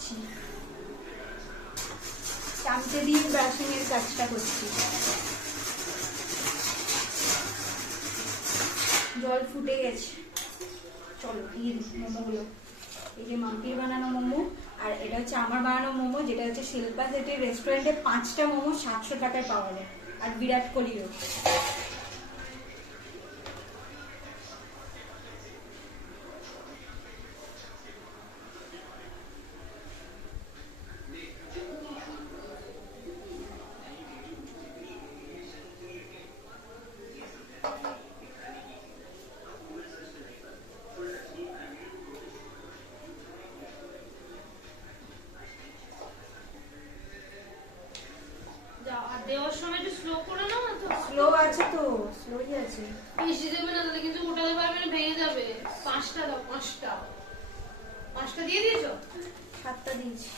করছি, চামচে দিয়ে ব্রাশিং এর কাজটা করছি। জল ফুটে গেছে, চলো দিয়ে দিই মোমোগুলো। এই যে মাম্পির বানানো মোমো, আর এটা হচ্ছে আমার বানানো মোমো, যেটা হচ্ছে শিল্পা সেটের রেস্টুরেন্টে 5টা মোমো 700 টাকায় পাওয়া যায়, আর বিরাট কোহলিরও। দেওয়ার সময় একটু স্লো করে নাও না। তো স্লো আছে, তো স্লোই আছে। বেশি দেবে না, তাহলে কিন্তু ওঠাতে পারবে না, ভেঙে যাবে। 5টা দাও, 5টা দিয়ে দিয়েছো? 7টা দিয়েছি।